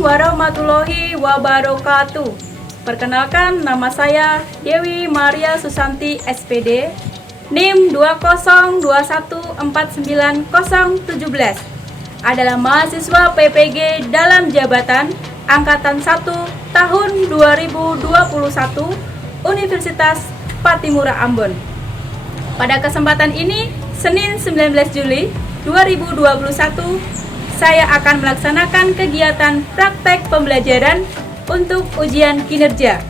warahmatullahi wabarakatuh. Perkenalkan, nama saya Dewi Maria Susanti SPD, NIM 202149017. Adalah mahasiswa PPG dalam jabatan Angkatan 1 tahun 2021 Universitas Pattimura Ambon. Pada kesempatan ini, Senin 19 Juli 2021, saya akan melaksanakan kegiatan praktek pembelajaran untuk ujian kinerja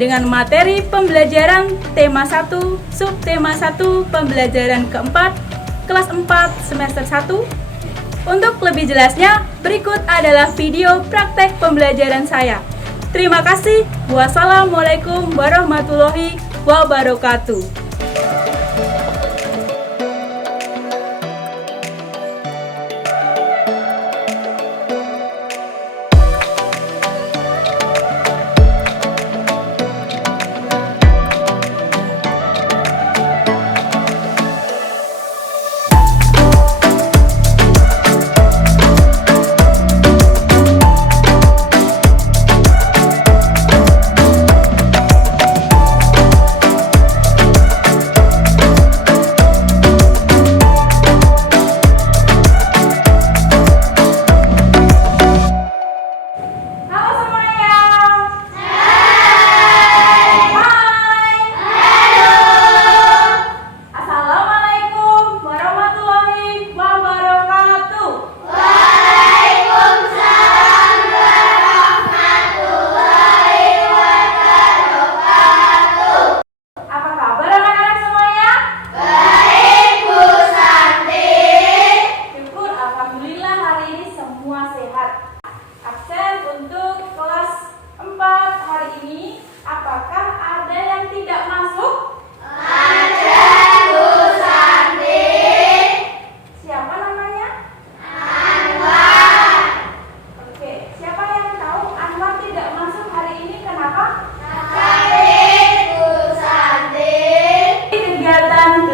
dengan materi pembelajaran tema 1, subtema 1, pembelajaran keempat, kelas 4, semester 1. Untuk lebih jelasnya, berikut adalah video praktek pembelajaran saya. Terima kasih. Wassalamualaikum warahmatullahi wabarakatuh.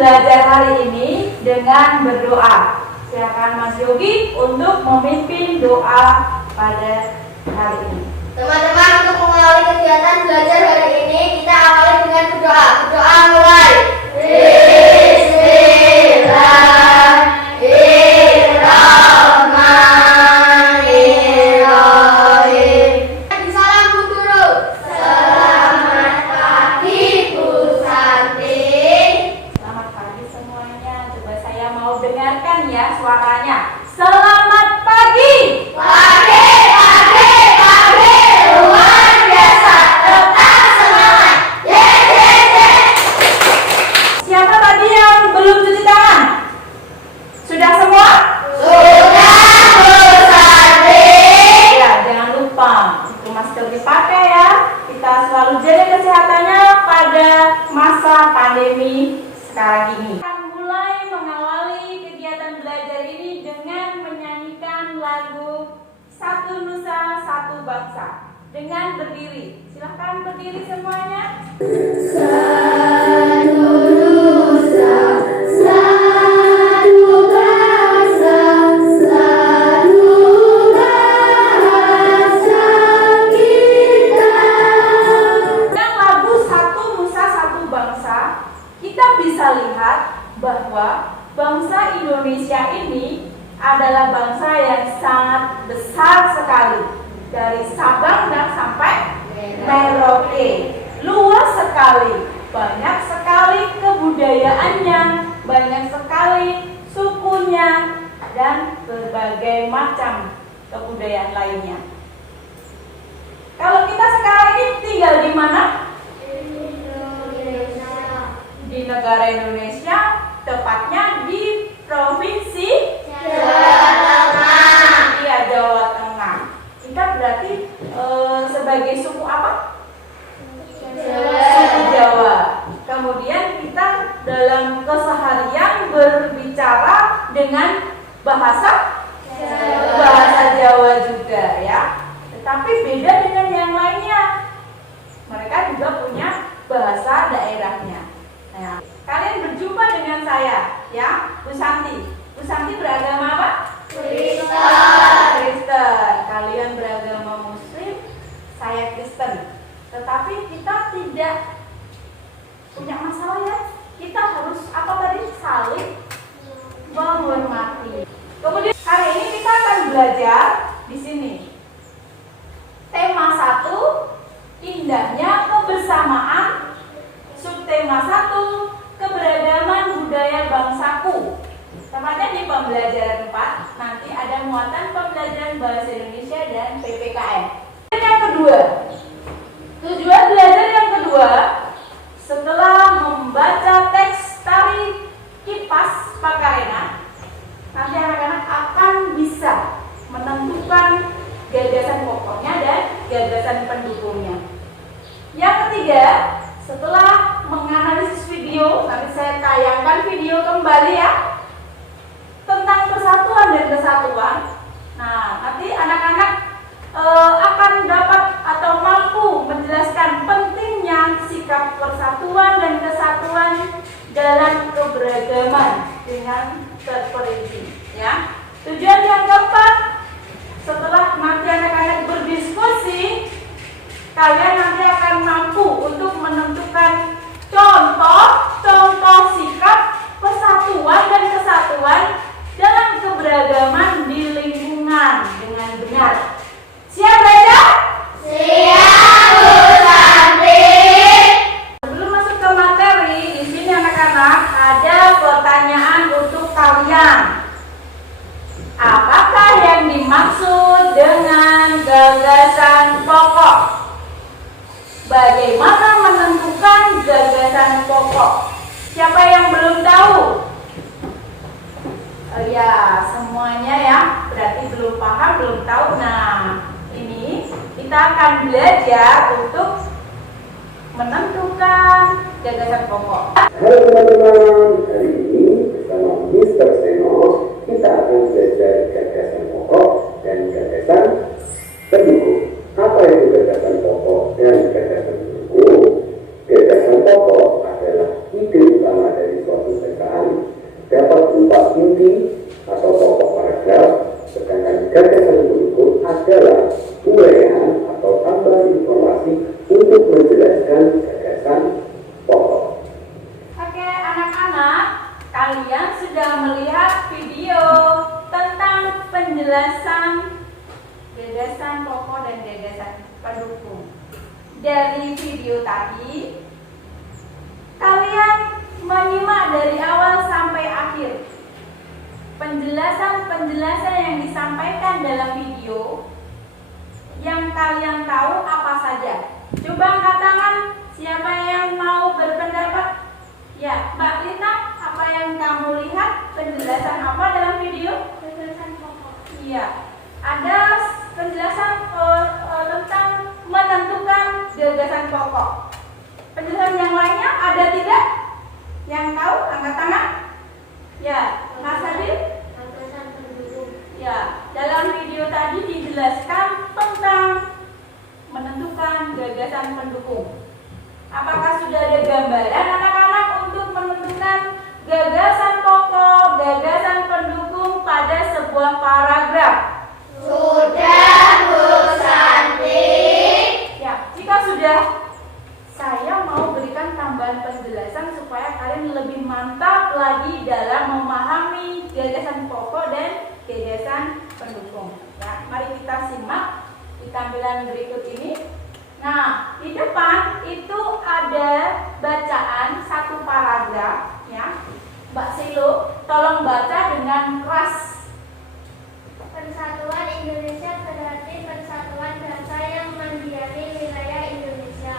Belajar hari ini dengan berdoa. Silakan Mas Yogi untuk memimpin doa pada hari ini. Teman-teman, untuk mengawali kegiatan belajar hari ini, kita awali dengan berdoa. Berdoa mulai. Bismillahirrahmanirrahim. Salam Bu Guru. Selamat pagi Bu Santi. Selamat pagi semuanya. Coba saya mau dengarkan ya suaranya. Selamat pagi. Pagi, luar biasa. Tetap semangat. Siapa tadi yang belum cuci tangan? Sudah semua? Sudah Bu Santi. Ya, jangan lupa itu masker dipakai ya. Kita selalu jaga kesehatannya pada masa pandemi sekarang ini. Akan mulai mengawali kegiatan belajar ini dengan menyanyikan lagu Satu Nusa Satu Bangsa dengan berdiri. Silahkan berdiri semuanya. Dengan lagu Satu Nusa Satu Bangsa, kita bisa lihat bahwa bangsa Indonesia ini adalah bangsa yang sangat besar sekali. Dari Sabang dan sampai Merauke. Luas sekali, banyak sekali kebudayaannya, banyak sekali sukunya, dan berbagai macam kebudayaan lainnya. Kalau kita sekarang ini tinggal di mana? Di negara Indonesia, tepatnya di Provinsi Jawa Tengah. Iya, Jawa Tengah. Kita berarti sebagai suku apa? Suku Jawa. Kemudian kita dalam keseharian berbicara dengan bahasa Jawa juga ya. Tetapi beda dengan yang lainnya. Mereka juga punya bahasa daerahnya. Nah, kalian berjumpa dengan saya ya, Bu Santi. Bu Santi beragama apa? Kristen. Kristen. Kalian beragama arti. Kemudian hari ini kita akan belajar di sini. Tema 1, indahnya kebersamaan. Subtema 1, keberagaman budaya bangsaku. Tepatnya di pembelajaran 4, nanti ada muatan pembelajaran bahasa Indonesia dan PPKN. Dan yang kedua, tujuan belajar yang kedua, setelah membaca teks tari kipas Pakarena, nanti anak-anak akan bisa menentukan gagasan pokoknya dan gagasan pendukungnya. Yang ketiga, setelah menganalisis video, nanti saya tayangkan video kembali ya, tentang persatuan dan kesatuan. Nah, nanti anak-anak akan dapat atau mampu menjelaskan pentingnya sikap persatuan dan kesatuan dalam keberagaman dengan terperinci. Ya. Tujuan yang keempat, setelah nanti anak-anak berdiskusi, kalian nanti akan mampu untuk menentukan contoh sikap persatuan dan kesatuan dalam keberagaman di lingkungan dengan benar. Siap belajar? Siap, Bu Santi. Sebelum masuk ke materi, di sini anak-anak ada pertanyaan untuk kalian. Apakah yang dimaksud dengan gagasan pokok? Bagaimana menentukan gagasan pokok? Siapa yang belum tahu? Ya, semuanya ya, berarti belum paham, belum tahu. Nah, ini kita akan belajar untuk menentukan gagasan pokok. Halo teman-teman, hari ini bersama Mr. Seno kita akan belajar gagasan pokok dan gagasan pendukung. Apa itu gagasan pokok dan gagasan pendukung? Gagasan pokok adalah ide utama dari suatu bacaan, dapat berupa inti atau pokok paragraf, sedangkan gagasan pendukung adalah uraian atau tambahan informasi untuk menjelaskan gagasan pokok. Oke, anak-anak, kalian sudah melihat video tentang penjelasan gagasan pokok dan gagasan pendukung. Dari video tadi, kalian menyimak dari awal sampai akhir. Penjelasan-penjelasan yang disampaikan dalam video, yang kalian tahu apa saja. Coba angkat tangan, siapa yang mau berpendapat? Ya, Mbak Lita, apa yang kamu lihat? Penjelasan apa dalam video? Gagasan pokok. Iya, ada penjelasan tentang menentukan gagasan pokok. Penjelasan yang lainnya ada tidak? Yang tahu angkat tangan? Ya, Mas Adil? Gagasan pendukung. Ya, dalam video tadi dijelaskan tentang menentukan gagasan pendukung. Apakah sudah ada gambaran anak-anak untuk menentukan gagasan pokok, gagasan pendukung pada sebuah paragraf? Sudah, Bu Santi. Ya, jika sudah, saya mau berikan tambahan penjelasan supaya kalian lebih mantap lagi dalam memahami gagasan pokok dan gagasan pendukung. Ya, mari kita simak di tampilan berikut ini. Nah, di depan itu ada bacaan satu paragraf, ya. Mbak Silo, tolong baca dengan keras. Persatuan Indonesia berarti persatuan bangsa yang mendiami wilayah Indonesia.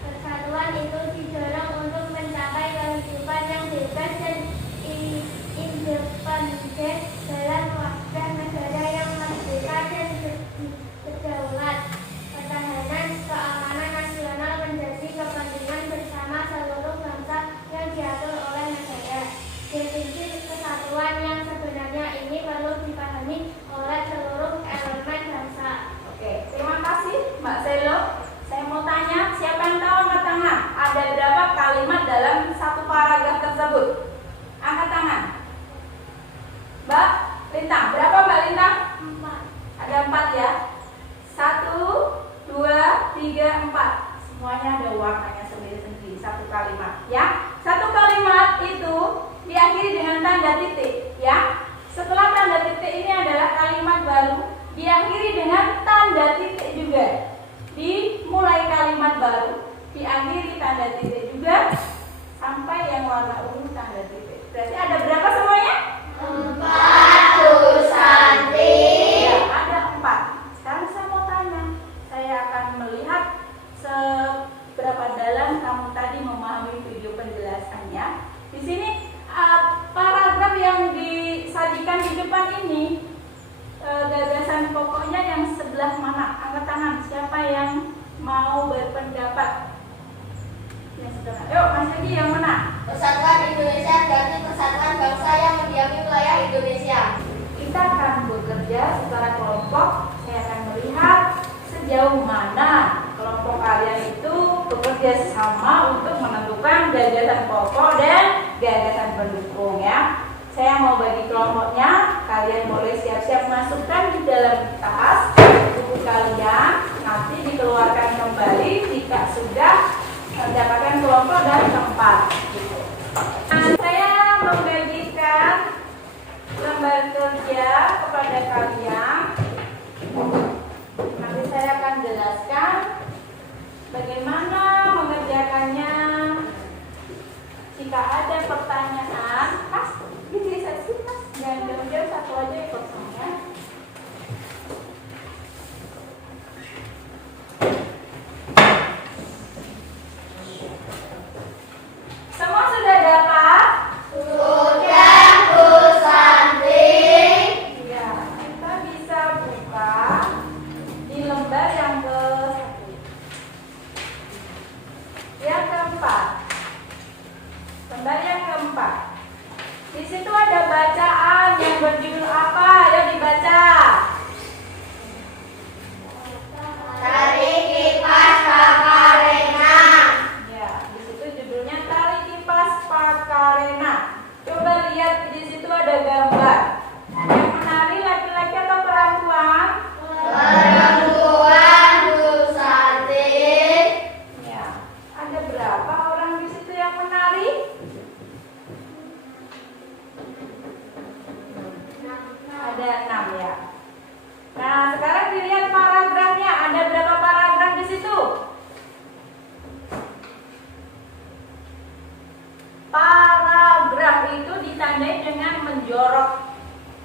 Persatuan itu didorong untuk mencapai kehidupan yang bebas dan independen dalam wadah negara yang merdeka dan berdaulat. Pertahanan keamanan nasional menjadi kepentingan bersama seluruh bangsa yang diatur oleh negara. Definisi kesatuan yang sebenarnya ini perlu dipahami oleh seluruh elemen bangsa. Oke, terima kasih Mbak Selo. Saya mau tanya, siapa yang tahu angkat tangan? Ada berapa kalimat dalam satu paragraf tersebut? Angkat tangan. Mbak Lintang, berapa Mbak Lintang? 4. Ada 4 ya. 1, 2, 3, 4. Semuanya ada warnanya sendiri-sendiri. Satu kalimat ya. Satu kalimat itu diakhiri dengan tanda titik ya. diakhiri dengan tanda titik juga. Dimulai kalimat baru, diakhiri tanda titik juga, sampai yang warna ungu tanda titik. Berarti ada berapa semuanya? 4 Bu Santi. Ya, ada 4. Sekarang saya mau tanya, saya akan melihat seberapa dalam kamu tadi memahami video penjelasannya. Di sini paragraf yang disajikan di depan ini, gagasan pokoknya yang sebelah mana? Angkat tangan, siapa yang mau berpendapat? Yang sebelah. Yuk, Mas Yogi yang mana? Persatuan Indonesia berarti persatuan bangsa yang mendiami wilayah Indonesia. Kita akan bekerja secara kelompok. Saya akan melihat sejauh mana kelompok kalian itu bekerja sama untuk menentukan gagasan pokok dan gagasan pendukung ya. Saya mau bagi kelompoknya, kalian boleh siap-siap masukkan di dalam tas buku kalian, nanti dikeluarkan kembali jika sudah mendapatkan kelompok dan tempat. Gitu. Nah, saya membagikan lembar kerja kepada kalian. Nanti saya akan jelaskan bagaimana mengerjakannya. Jika ada pertanyaan, Mas, berdiri saja Mas, jangan jauh-jauh, satu aja yang kosongnya. Semua sudah dapat? Sudah Bu Santi. Ya, kita bisa buka di lembar yang ke-1. Yang keempat. Lembar yang keempat. Di situ ada bacaan yang berjudul apa? Ayo dibaca. Tari kipas Pakarena. Ya, di situ judulnya Tari Kipas Pakarena. Coba lihat di situ ada gambar. Yang menari laki-laki atau perempuan? Perempuan Bu Santi. Ya, ada berapa orang di situ yang menari? Ada 6 ya. Nah, sekarang dilihat paragrafnya. Ada berapa paragraf di situ? Paragraf itu ditandai dengan menjorok.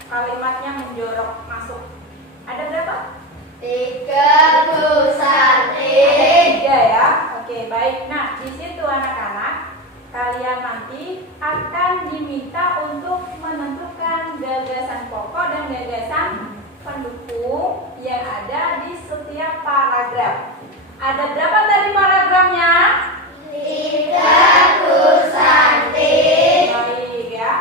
Kalimatnya menjorok masuk. Ada berapa? 3 Bu Santi. Ada 3 ya. Oke, baik. Nah, di situ anak-anak, kalian nanti akan diminta untuk menentukan gagasan pokok dan gagasan pendukung yang ada di setiap paragraf. Ada berapa tadi paragrafnya? 3 Bu Santi. Baik ya.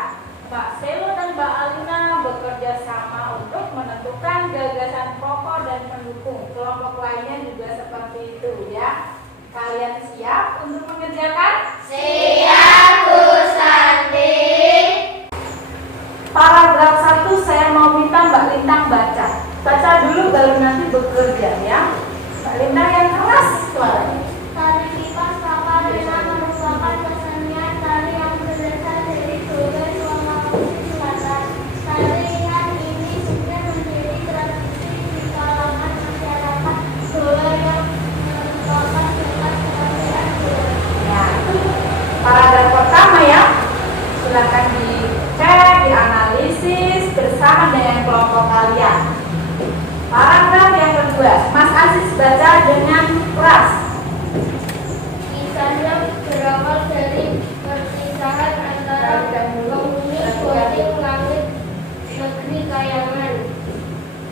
Mbak Selo dan Mbak Alina bekerja sama untuk menentukan gagasan pokok dan pendukung. Kelompok lainnya juga seperti itu ya. Kalian siap untuk mengerjakan? Siap Bu Santi. Paragraf 1 saya mau minta Mbak Lintang baca. Baca dulu baru nanti bekerja ya. Mbak Lintang yang keras suaranya. Tari kipas Pakarena merupakan kesenian tari yang berasal dari Solo, Sulawesi Selatan. Tarian ini sudah menjadi tradisi di kalangan masyarakat Solo yang merupakan bekas kerajaan Solo. Ya, itu paragraf pertama ya. Silakan dicek, dianalisis bersama dengan kelompok kalian. Paragraf yang kedua, Mas Aziz baca dengan keras. Kisahnya berawal dari perpisahan antara penghuni Kuating Langit Negeri Kayangan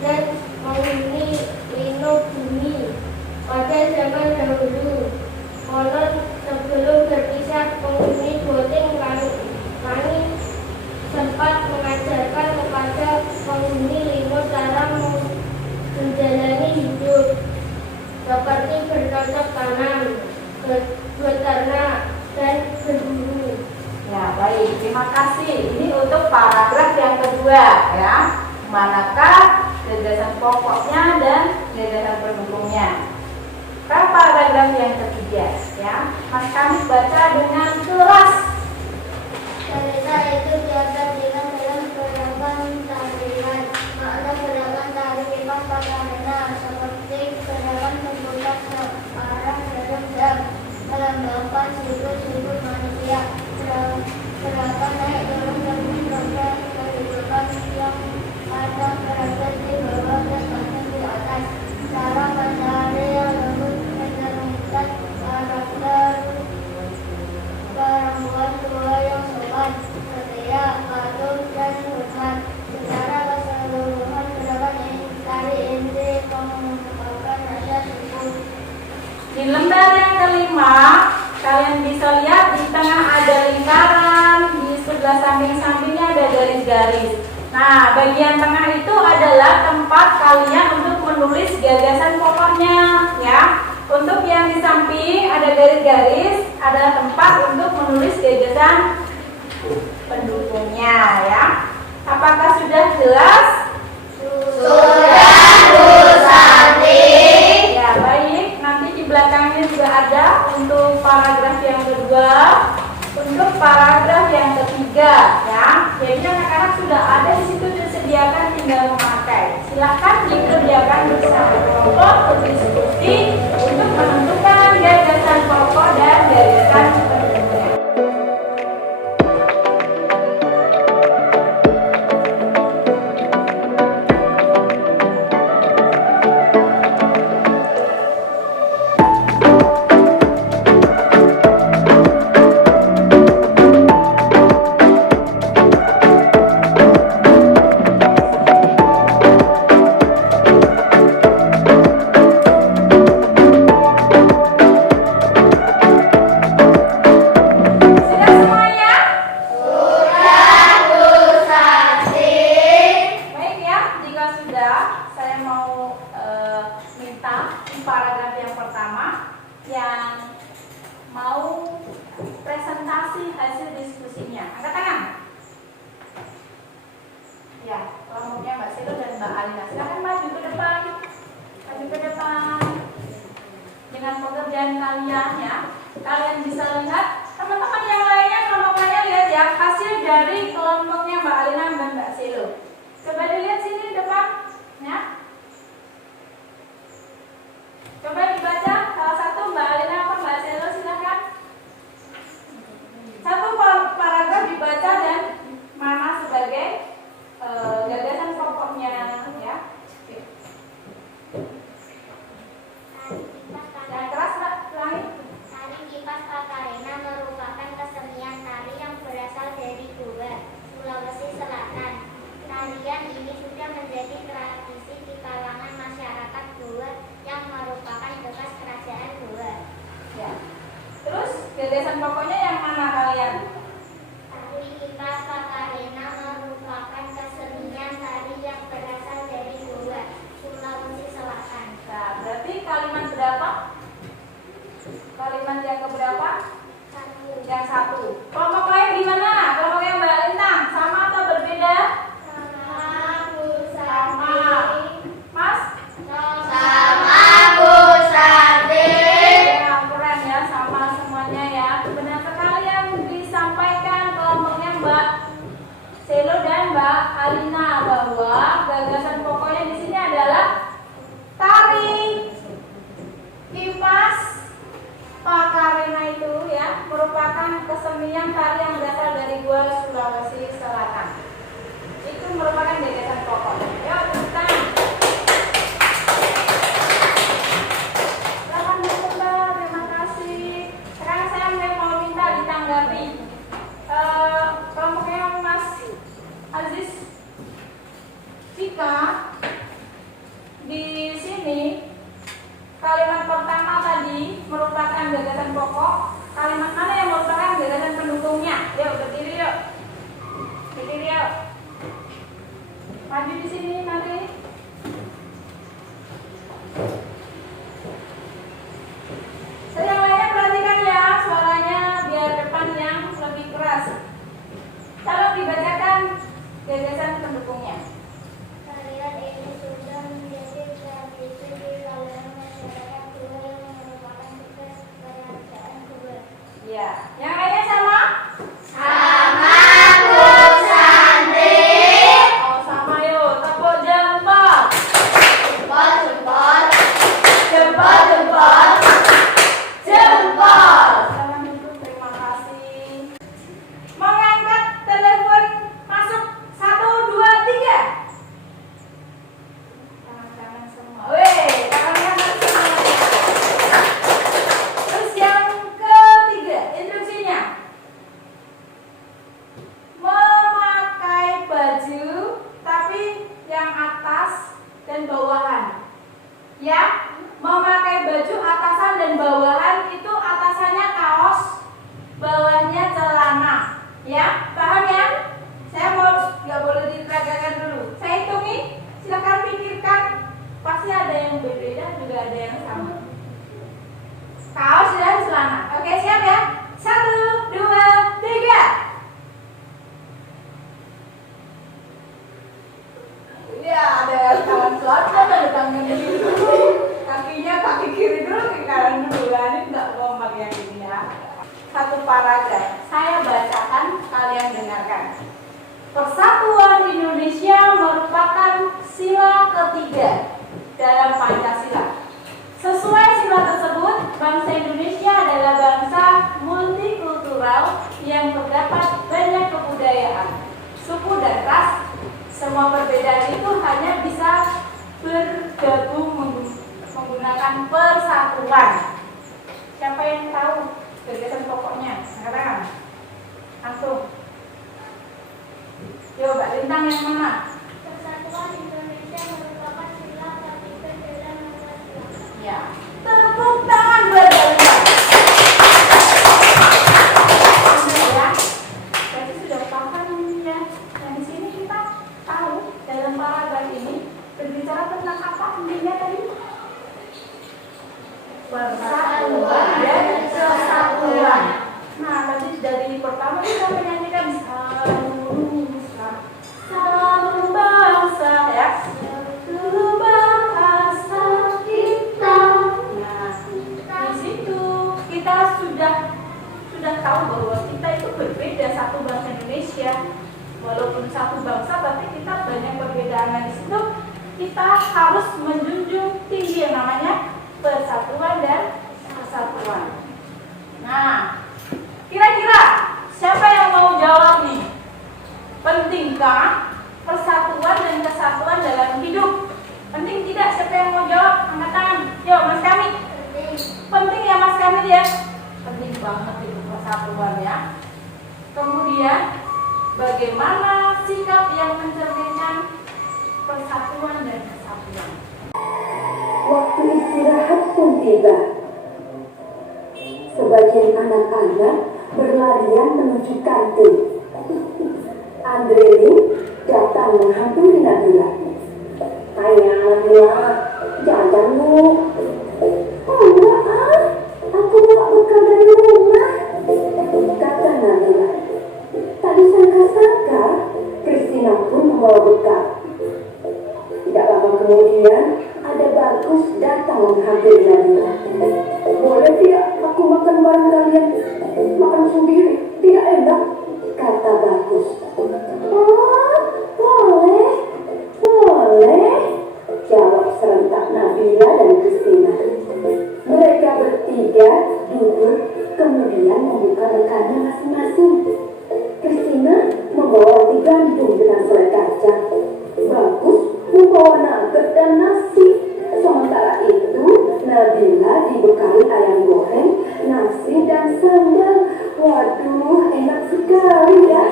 dan penghuni Lino Bumi pada zaman dahulu. Konon sebelum berpisah, penghuni Kuating Langit sempat mengajarkan kepada penghuni Lino cara menjalani hidup seperti bercocok tanam, berternak, dan berburu. Ya, baik. Terima kasih. Ini untuk paragraf yang kedua ya. Manakah gagasan pokoknya dan gagasan pendukungnya? Sekarang paragraf yang ketiga ya. Mas Kamis baca dengan keras. Cerita itu diajarkan dalam gerakan tarian. Makna gerakan tari kipas Kalian bisa lihat di tengah ada lingkaran, di sebelah samping-sampingnya ada garis-garis. Nah, bagian tengah itu adalah tempat kalian untuk menulis gagasan pokoknya, ya. Untuk yang di samping ada garis-garis, adalah tempat untuk menulis gagasan pendukungnya, ya. Apakah sudah jelas? Sudah, Bu Santi. Ya, baik. Nanti di belakangnya juga ada untuk paragraf yang kedua, untuk paragraf yang ketiga, ya. Jadi anak-anak sudah ada di situ disediakan, tinggal memakai. Silahkan dikerjakan bersama kelompok berdiskusi untuk menentukan gagasan pokok dan gagasan pendukungnya. Sudah semuanya? Baik ya, jika sudah, saya mau minta di paragraf yang pertama yang mau presentasi hasil diskusinya. Angkat tangan. Ya, kelompoknya Mbak Silo dan Mbak Alina. Silakan maju ke depan. Maju ke depan. Dengan pekerjaan kalian ya, kalian bisa lihat teman-teman yang lainnya, kelompoknya lihat ya hasil dari kelompoknya Mbak Alina dan Mbak Silo. Coba dilihat sini depan, ya. Coba dibaca salah satu Mbak Alina atau Mbak Silo, silakan. Satu paragraf dibaca dan mana sebagai gagasan pokoknya, ya. Yang keras Mbak, ulangi. Tari Kipas Pakarena merupakan kesenian tari yang berasal dari Goa, Sulawesi Selatan. Tarian ini sudah menjadi tradisi di kalangan masyarakat Goa yang merupakan bekas kerajaan Goa. Ya. Terus gagasan pokoknya yang mana kalian? Tari Kipas Pakarena merupakan kesenian tari yang berasal dari Goa, Sulawesi Selatan. Nah, berarti kalimat berapa? Kalimat yang keberapa? Yang satu. Kelompok lain gimana? Kelompok yang Mbak Lintang sama atau berbeda? Sama, Bu Sama. Mas? Sama, Bu Santi. Ya, keren ya, sama semuanya ya. Benar sekali yang disampaikan kelompoknya Mbak Selo dan Mbak Alina bahwa gagasan pokoknya di sini adalah tari Kipas Pakarena itu ya merupakan kesenian tari yang berasal dari Goa, Sulawesi Selatan. Itu merupakan gagasan pokok. Yuk, tepuk tangan. Silakan Mbak, terima kasih. Sekarang saya mau minta ditanggapi kelompoknya Mas Aziz. Jika di sini kalimat pertama tadi merupakan gagasan pokok, kalimat mana yang merupakan gagasan pendukungnya? Yuk, berdiri yuk. Berdiri yuk. Maju di sini nanti. Saya yang lainnya perhatikan ya, suaranya biar depan yang lebih keras. Kalau dibacakan gagasan pendukungnya. Tarian ini sudah menjadi tradisi di kalangan masyarakat Goa yang merupakan bekas kerajaan Goa. Ya, yang lainnya sama? Sama, Bu Santi. Oh, sama yuk. Tepuk jempol. Jempol, jempol. Jempol, jempol. Jempol. Silakan duduk, terima kasih. Mengangkat telepon masuk 1, 2, 3. Tangan-tangan semua. Weh, tangan-tangan semua. Terus yang ketiga, instruksinya. Memakai baju tapi yang atas dan bawahan. Ya, memakai baju atasan dan bawahan, itu atasannya kaos, bawahnya celana. Ya, paham ya? Saya nggak boleh diteragakan dulu. Saya hitungin, silakan pikirkan. Pasti ada yang berbeda, juga ada yang sama. Kaos dan celana. Oke, siap ya? 1, 2, 3. Ya, ada kawan selatan, ada tangan kiri dulu, kakinya kaki kiri dulu, ke kanan dulu. Ini nggak kompak yang ini ya. Satu paragraf, saya bacakan, kalian dengarkan. Persatuan Indonesia merupakan sila ketiga dalam Pancasila. Sesuai sila tersebut, bangsa Indonesia adalah bangsa multikultural yang terdapat banyak kebudayaan, suku dan ras. Semua perbedaan itu hanya bisa bergabung menggunakan persatuan. Siapa yang tahu gagasan pokoknya? Sekarang langsung. Coba Lintang yang mana? Persatuan Indonesia merupakan sila ketiga dalam Pancasila. Ya. Tepuk tangan buat Lintang. Benar ya? Berarti sudah paham ya. Dan di sini kita tahu dalam paragraf ini berbicara tentang apa intinya tadi? Persatuan dan kesatuan. Nah, tadi dari pertama kita menyanyikan satu bangsa ya, satu bahasa kita. Nah, di situ kita sudah tahu bahwa kita itu berbeda, satu bangsa Indonesia. Walaupun satu bangsa, tapi kita banyak perbedaan. Nah, di situ kita harus menjunjung tinggi yang namanya persatuan dan kesatuan. Nah, kira-kira siapa yang mau jawab nih? Pentingkah persatuan dan kesatuan dalam hidup? Penting tidak? Siapa yang mau jawab? Angkat tangan. Yo, Mas Kami. Penting ya Mas Kami ya? Penting banget itu persatuan ya. Kemudian, bagaimana sikap yang mencerminkan persatuan dan kesatuan? Waktu istirahat pun tiba. Sebagian anak-anak berlarian menuju kantin. Andreli datang menghampiri Nabila. Ayah, Nabila, jajan lu. Oh enggak ah, aku bawa bekal dari rumah, kata Nabila. Tak disangka-sangka, Christina pun membawa bekal. Tidak lama kemudian, ada Bagus datang menghampiri Nabila. Boleh tidak aku makan bareng kalian? Makan sendiri, tidak enak, kata Bagus. Oh, boleh, jawab serentak Nabila dan Christina. Mereka bertiga duduk, kemudian membuka rekannya masing-masing. Christina membawa roti gandum dengan selai kacang. Bagus membawa nugget dan nasi. Sementara itu, Nabila dibekali ayam goreng, nasi dan sambal. Waduh, enak sekali ya.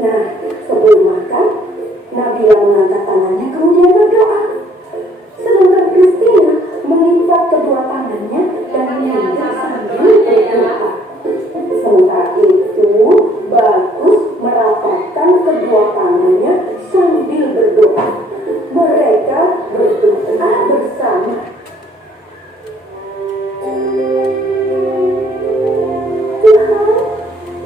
Nah, sebelum makan, Nabila mengangkat tangannya kemudian berdoa. Sedangkan Christina melipat kedua tangannya dan menunduk sambil berdoa. Sementara itu, Bagus merapatkan kedua tangannya sambil berdoa. Mereka berdoa bersama. Tuhan,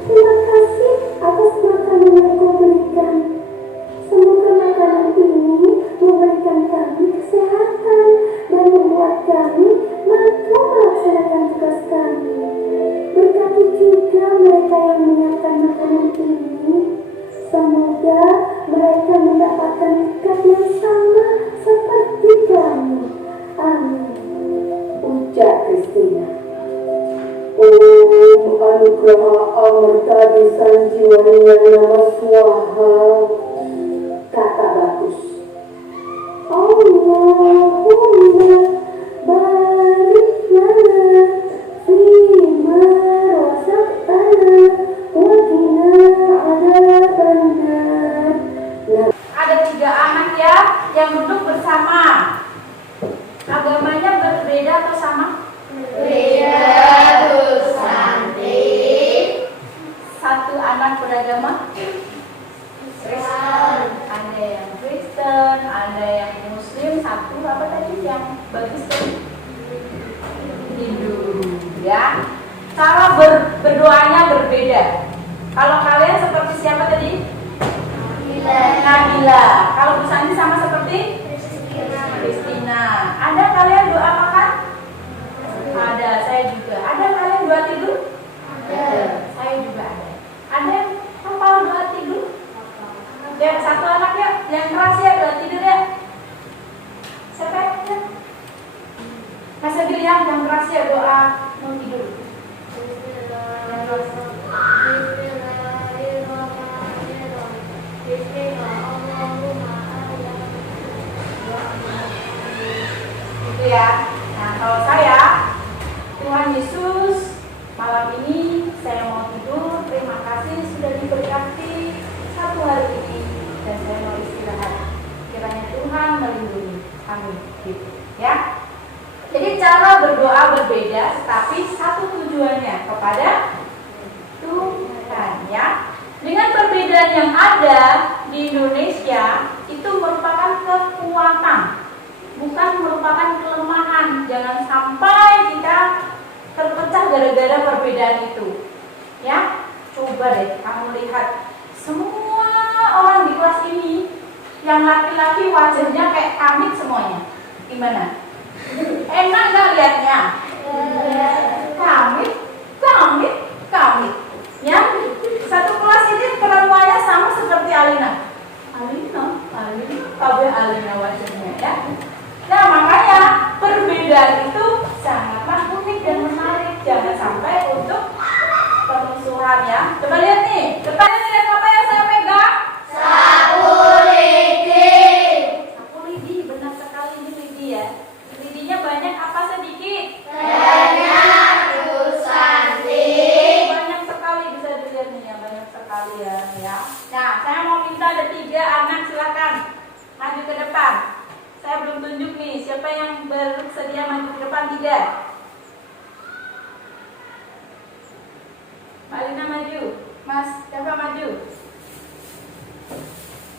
terima kasih atas makanan yang Kau berikan. Semoga makanan ini memberikan kami kesehatan dan membuat kami mampu melaksanakan tugas kami. Berkati juga mereka yang menyiapkan makanan ini. Semoga mereka mendapatkan berkat yang sama seperti kami. Amin, ujar Christina. Om Anugraha Amarta Disanjiwaniya Nama Swaha, kata Bagus. Allahumma barik lana fima razaqtana wa qina adzabannar. Ada 3 anak ya yang duduk bersama. Agamanya Satu anak beragama Kristen, ada yang Kristen, ada yang Muslim, satu apa tadi yang bagus tuh? Hindu, ya. Cara berdoanya berbeda. Kalau kalian seperti siapa tadi? Nabila. Kalau Bu Santi sama seperti Kristina. Ada kalian doa makan? Ada, saya juga. Ada kalian doa tidur? Ada. Saya juga ada. Ada yang hafal doa tidur? Yang satu anak ya, yang keras ya doa tidur ya. Siapa ya? Mas Bilian yang keras ya doa mau tidur. Gitu ya. Nah, kalau saya, Tuhan Yesus, malam ini saya mau tidur. Terima kasih sudah diberkati satu hari ini dan saya mau istirahat. Kiranya Tuhan melindungi. Amin. Gitu, ya. Jadi cara berdoa berbeda, tapi satu tujuannya kepada Tuhan, ya. Dengan perbedaan yang ada di Indonesia itu merupakan kekuatan, bukan merupakan kelemahan. Jangan sampai kita terpecah gara-gara perbedaan itu. Ya, coba deh kamu lihat semua orang di kelas ini yang laki-laki wajahnya kayak kamit semuanya. Gimana? Enak nggak lihatnya? Kamit. Ya, satu kelas ini perawaannya sama seperti Alina. Tahu Alina wajahnya ya. Nah, makanya perbedaan itu sangatlah unik dan menarik. Jangan sampai untuk permusuhan ya. Coba lihat nih, depannya lihat apa yang saya pegang? Sapu lidi, benar sekali ini lidi ya. Lidinya banyak apa sedikit? Banyak, Bu Santi. Banyak sekali, bisa dilihat nih ya, banyak sekali ya. Nah, saya mau minta ada 3 anak, silakan maju ke depan. Saya belum tunjuk nih, siapa yang bersedia maju ke depan? 3. Mbak Lina maju, Mas siapa maju?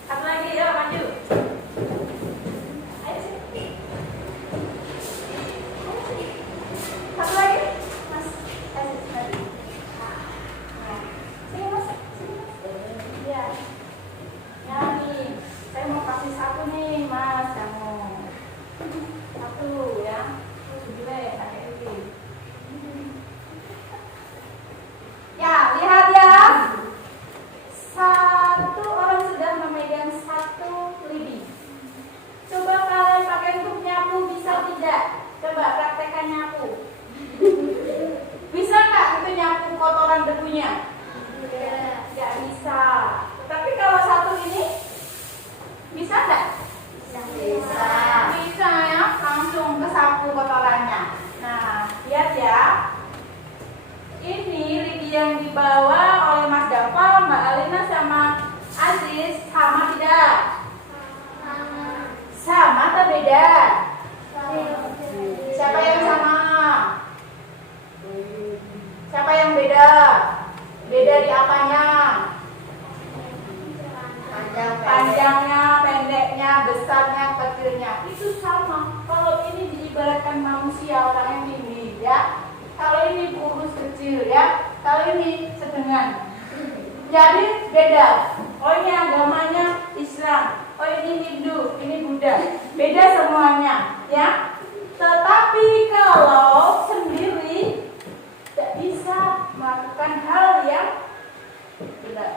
Satu lagi, yuk maju. Ayo sini. Satu lagi, Mas. Ayo sini. Sini Mas, Iya. Ya nih, saya mau kasih satu nih Mas, kamu. Satu ya. Pakai ini. Ya, lihat ya. Satu orang sudah memegang satu lidi. Coba kalian pakai untuk nyapu, bisa tidak? Coba praktekkan nyapu. Bisa nggak itu nyapu kotoran debunya? Nggak bisa. Tapi kalau satu ini bisa nggak? Bisa. Bisa ya, langsung ke sapu kotorannya. Nah, lihat ya. Ini lidi yang dibawa oleh Mas Dava, Mbak Alina sama Aziz sama tidak? Sama atau beda? Siapa yang sama? Siapa yang beda? Beda di apanya? Panjangnya, pendeknya, besarnya, kecilnya. Itu sama. Kalau ini diibaratkan manusia orang yang ini ya. Kalau ini kurus kecil ya, kalau ini sedang. Jadi beda. Oh ini agamanya Islam, oh ini Hindu, ini Buddha. Beda semuanya ya. Tetapi kalau sendiri tidak bisa melakukan hal yang benar.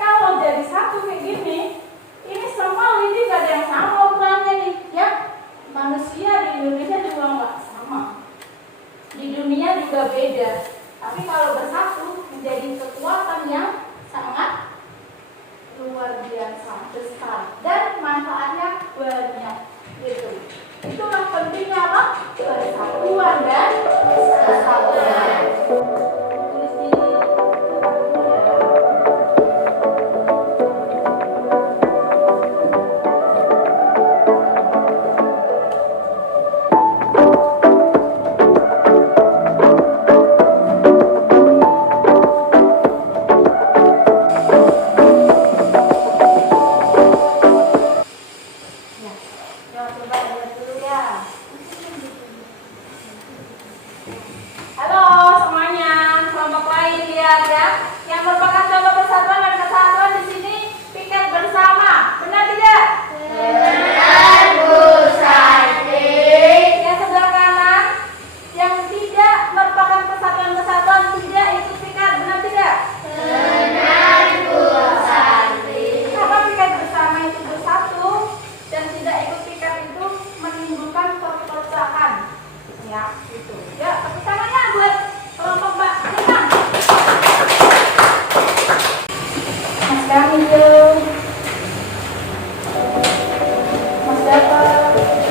Kalau jadi satu kayak gini, ini semua lidi gak ada yang sama ukurannya nih ya. Manusia di Indonesia juga nggak sama. Di dunia juga beda, tapi kalau bersatu menjadi kekuatan yang sangat luar biasa besar dan manfaatnya banyak gitu. Itulah pentingnya apa? Persatuan dan kesatuan. Tulis di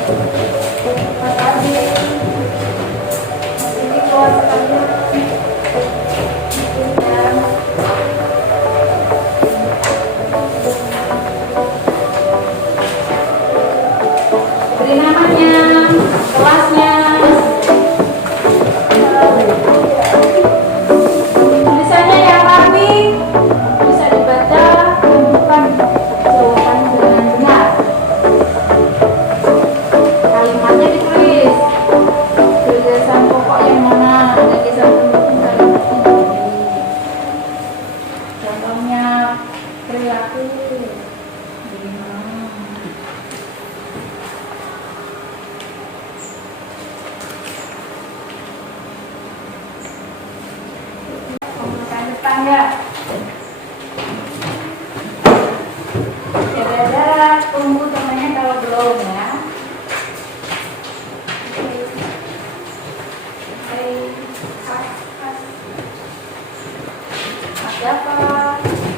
Mas Adi, ini keluar sekalian. Beri namanya, kelasnya, tulisannya yang rapi, bisa dibaca, bukan jawaban dengan benar. Kalimatnya ditulis, gagasan pokok yang mana, gagasan pendukung kalimat ini. Contohnya perilaku. Tangga. Saudara tunggu temannya kalau belum ya. Ada apa?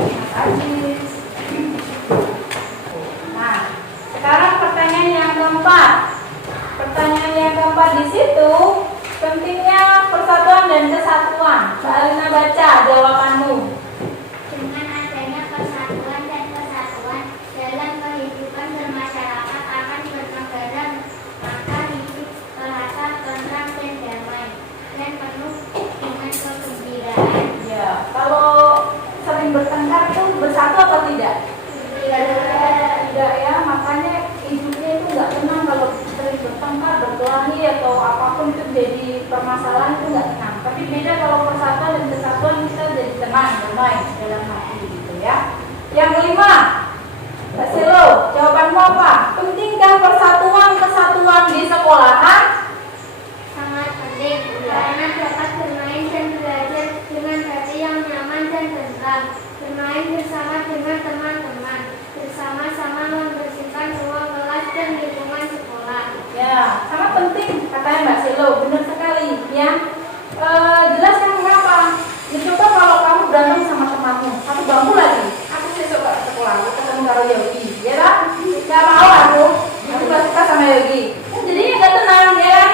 Mas Aziz. Nah, sekarang pertanyaan yang keempat. Pertanyaan yang keempat di situ pentingnya persatuan dan kesatuan. Mbak Alina baca jawabanmu. Dengan adanya persatuan dan kesatuan dalam kehidupan bermasyarakat akan bernegara, maka hidup terasa tentram dan damai dan penuh dengan kegembiraan. Ya, kalau sering bertengkar tuh bersatu apa tidak? Tidak ya, makanya hidupnya itu nggak tenang kalau sering bertengkar, berkelahi atau apapun itu jadi permasalahan itu nggak tenang. Tapi beda kalau persatuan dan kesatuan kita jadi tenang, damai dalam hati gitu ya. Yang kelima, Mbak Selo, jawabanmu apa? Pentingkah kesatuan di sekolahan? Sangat penting karena dapat bermain dan belajar dengan hati yang nyaman dan tentram, bermain bersama dengan teman-teman, bersama-sama membersihkan ruang kelas dan lingkungan sekolah. Ya, sangat penting katanya Mbak Selo, benar sekali ya. Jelaskan mengapa. Ya, coba kalau kamu berantem sama temanmu, satu bangku lagi, aku besok ke sekolah, aku ketemu karo Yogi, ya kan? Gak mau aku gak suka sama Yogi. Kan jadinya gak tenang, ya kan?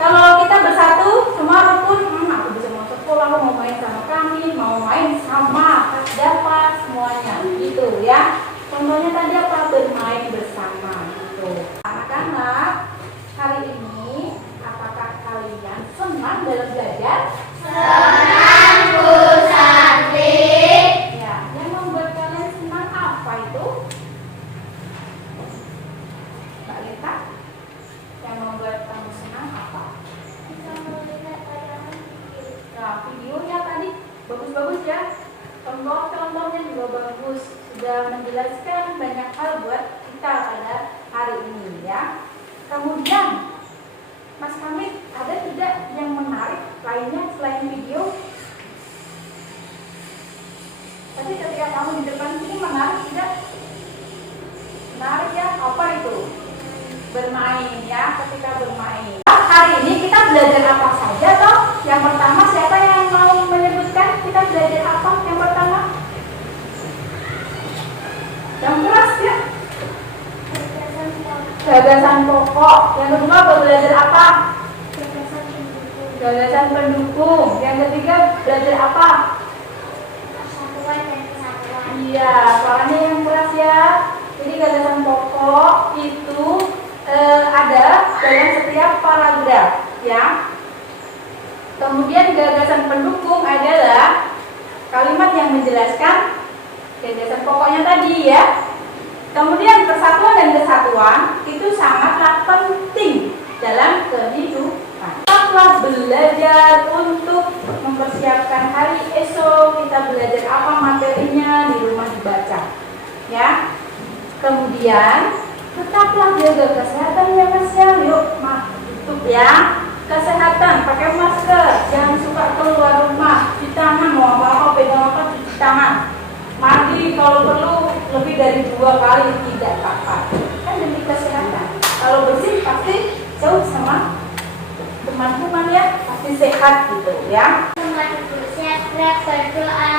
Kalau kita bersatu, semua rukun, aku bisa mau sekolah, aku mau main sama kami, mau main sama, dapat semuanya, gitu ya. Contohnya tadi apa? Bermain bersama, gitu. Anak-anak, hari ini apakah kalian senang dalam belajar? Senang, Bu Santi. Ya, yang membuat kalian senang apa itu? Mbak Lita, yang membuat kamu senang apa? Bisa melihat tayangan video. Nah, videonya tadi bagus-bagus ya. Contoh-contohnya juga bagus, sudah menjelaskan banyak hal buat kita pada hari ini ya. Kemudian, Mas Kamil, ada tidak yang menarik lainnya selain video? Tapi ketika kamu di depan sini menarik tidak? Menarik ya, apa itu? Bermain ya, ketika bermain. Hari ini kita belajar apa saja toh? Yang pertama siapa yang mau menyebutkan kita belajar apa? Yang pertama? Yang keras ya? Gagasan pokok. Yang kedua belajar apa? Gagasan pendukung. Yang ketiga belajar apa? Persatuan dan kesatuan. Iya, soalnya yang keras ya. Jadi gagasan pokok itu ada dalam setiap paragraf ya. Kemudian gagasan pendukung adalah kalimat yang menjelaskan gagasan pokoknya tadi ya. Kemudian persatuan dan kesatuan itu sangatlah penting dalam kehidupan. Tetaplah belajar untuk mempersiapkan hari esok. Kita belajar apa materinya di rumah dibaca ya. Kemudian tetaplah jaga kesehatan ya Mas ya. Yuk, tutup ya. Kesehatan, pakai masker, jangan suka keluar rumah, cuci tangan, mau apa-apa, pegang apa, cuci tangan. Mandi kalau perlu lebih dari 2 kali, tidak apa-apa. Kan demi kesehatan. Kalau bersih pasti jauh sama teman-teman ya, pasti sehat gitu ya. Teman bersiap berdoa